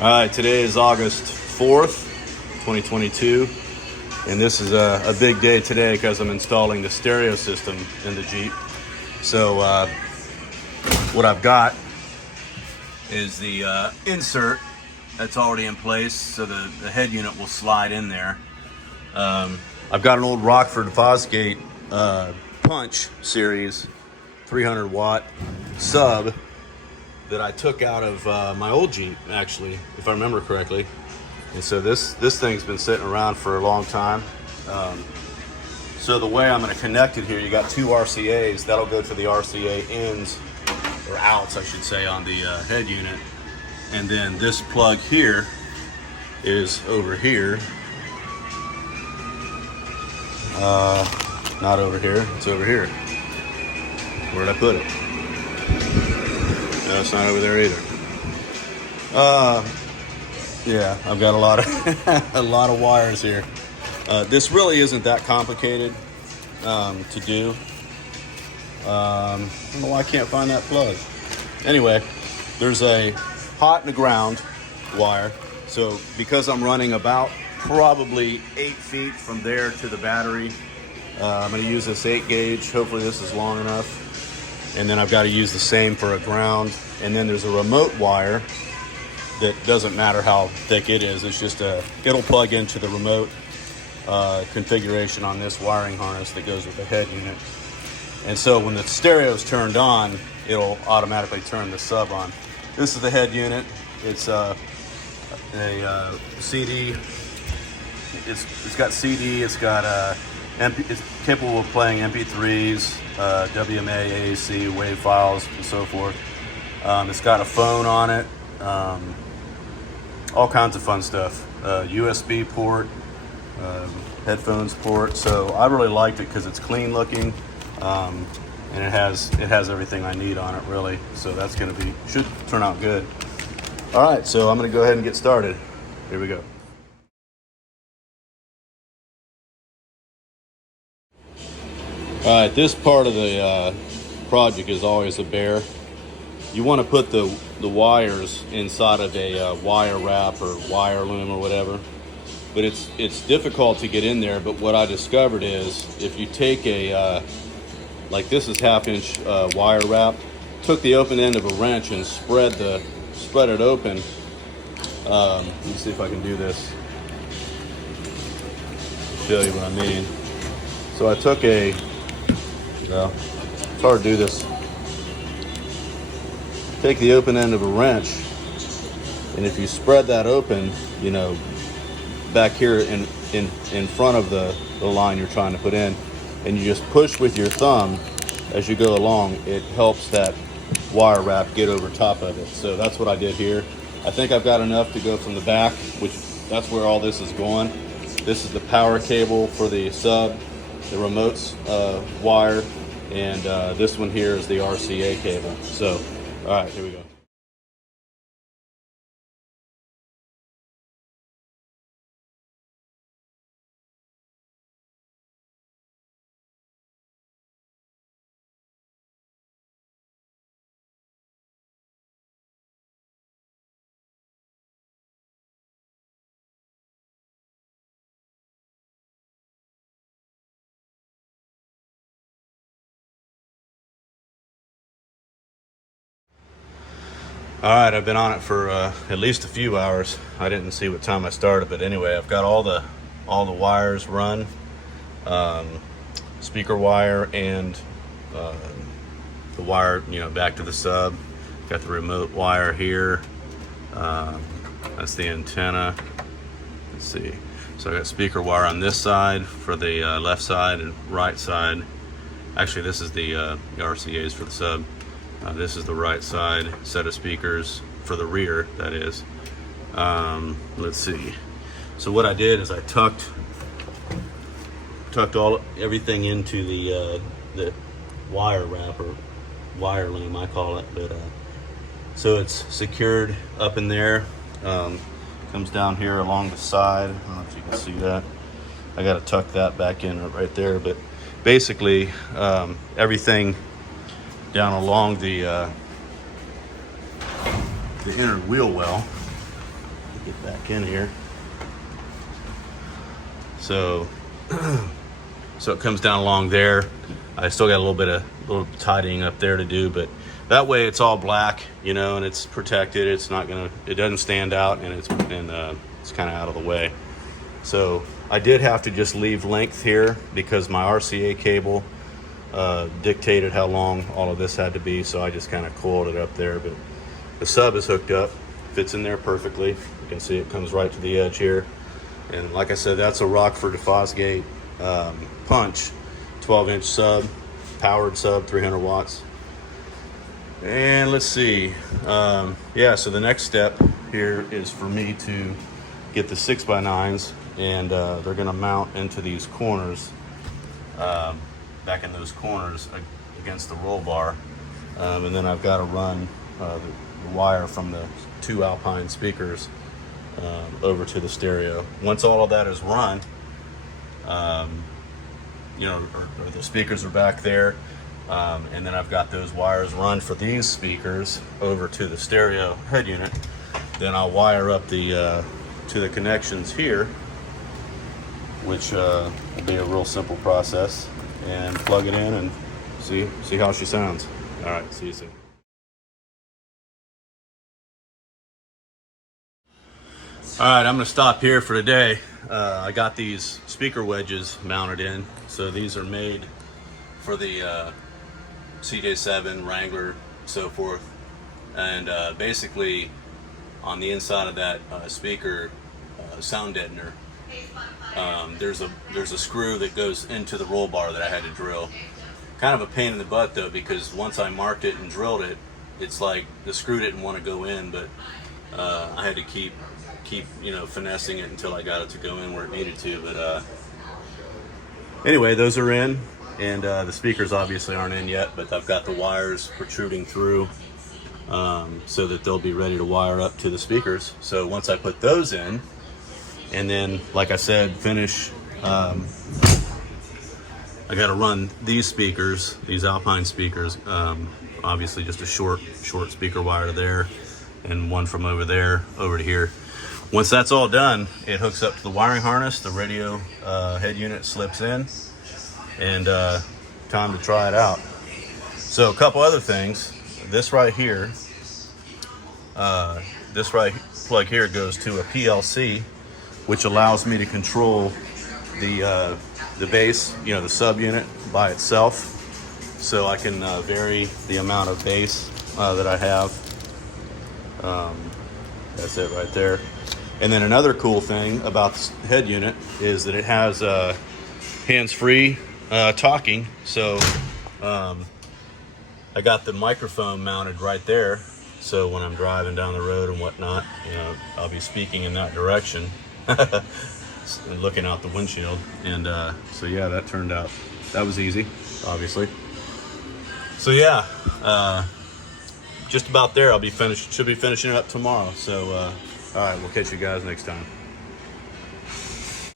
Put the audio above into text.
All right, today is August 4th, 2022, and this is a big day today because I'm installing the stereo system in the Jeep. So what I've got is the insert that's already in place, so the head unit will slide in there. I've got an old Rockford Fosgate Punch series 300 watt sub that I took out of my old Jeep, actually, if I remember correctly. And so this thing's been sitting around for a long time. So the way I'm going to connect it here, you got two RCAs. That'll go to the RCA ins, or outs, I should say, on the head unit. And then this plug here is over here. Not over here, it's over here. Where'd I put it? No, it's not over there either. Yeah, I've got a lot of a lot of wires here. This really isn't that complicated to do. I don't know why I can't find that plug. Anyway, there's a hot and a ground wire. So because I'm running about probably 8 feet from there to the battery, I'm going to use this 8 gauge. Hopefully this is long enough. And then I've got to use the same for a ground. And then there's a remote wire that doesn't matter how thick it is. It's just it'll plug into the remote configuration on this wiring harness that goes with the head unit. And so when the stereo's turned on, it'll automatically turn the sub on. This is the head unit. It's a CD. It's got CD. It's got it's capable of playing MP3s, WMA, AAC, WAV files, and so forth. It's got a phone on it, all kinds of fun stuff. USB port, headphones port. So I really liked it because it's clean looking, and it has everything I need on it, really. So that's should turn out good. All right, so I'm gonna go ahead and get started. Here we go. All right, this part of the project is always a bear. You want to put the wires inside of a wire wrap or wire loom or whatever, but it's difficult to get in there. But what I discovered is if you take a like this is 1/2 inch wire wrap, took the open end of a wrench and spread it open. Let me see if I can do this. Show you what I mean. So I took well, it's hard to do this. Take the open end of a wrench, and if you spread that open, you know, back here in front of the line you're trying to put in, and you just push with your thumb as you go along, it helps that wire wrap get over top of it. So that's what I did here. I think I've got enough to go from the back, which that's where all this is going. This is the power cable for the sub, the remote's wire, and this one here is the RCA cable. So, all right, here we go. All right, I've been on it for at least a few hours. I didn't see what time I started, but anyway, I've got all the wires run, speaker wire and the wire, you know, back to the sub. Got the remote wire here. That's the antenna. Let's see. So I got speaker wire on this side for the left side and right side. Actually, this is the RCAs for the sub. This is the right side set of speakers for the rear, that is. Let's see. So what I did is I tucked everything into the wire wrap, or wire loom I call it. But so it's secured up in there. Comes down here along the side. I don't know if you can see that. I got to tuck that back in right there. But basically, everything down along the inner wheel well get back in here. So it comes down along there. I still got a little tidying up there to do, but that way it's all black, you know, and it's protected. It's not gonna, it doesn't stand out, and it's kind of out of the way. So I did have to just leave length here because my RCA cable dictated how long all of this had to be. So I just kind of coiled it up there, but the sub is hooked up, fits in there perfectly. You can see it comes right to the edge here. And like I said, that's a Rockford to Fosgate punch, 12-inch sub, powered sub, 300 watts. And let's see, yeah, so the next step here is for me to get the 6x9s, and they're gonna mount into these corners, back in those corners against the roll bar. And then I've gotta run the wire from the 2 Alpine speakers over to the stereo. Once all of that is run, you know, or the speakers are back there, and then I've got those wires run for these speakers over to the stereo head unit. Then I'll wire up the to the connections here, which will be a real simple process, and plug it in and see how she sounds. All right, see you soon. All right, I'm gonna stop here for today. I got these speaker wedges mounted in. So these are made for the CJ7, Wrangler, so forth. And basically on the inside of that speaker sound deadener, there's a screw that goes into the roll bar that I had to drill. Kind of a pain in the butt though, because once I marked it and drilled it, it's like the screw didn't want to go in, but I had to keep you know, finessing it until I got it to go in where it needed to. But anyway, those are in, and the speakers obviously aren't in yet, but I've got the wires protruding through so that they'll be ready to wire up to the speakers. So once I put those in, and then like I said, finish, I got to run these speakers, these Alpine speakers, obviously just a short speaker wire to there, and one from over there over to here. Once that's all done, it hooks up to the wiring harness, the radio head unit slips in, and time to try it out. So a couple other things. This right here, this right plug here goes to a PLC, which allows me to control the bass, you know, the sub unit by itself. So I can vary the amount of bass that I have. That's it right there. And then another cool thing about the head unit is that it has hands-free talking. So I got the microphone mounted right there. So when I'm driving down the road and whatnot, you know, I'll be speaking in that direction, looking out the windshield. And so yeah, that turned out, that was easy, obviously. So yeah, just about there. Should be finishing it up tomorrow. So all right, we'll catch you guys next time.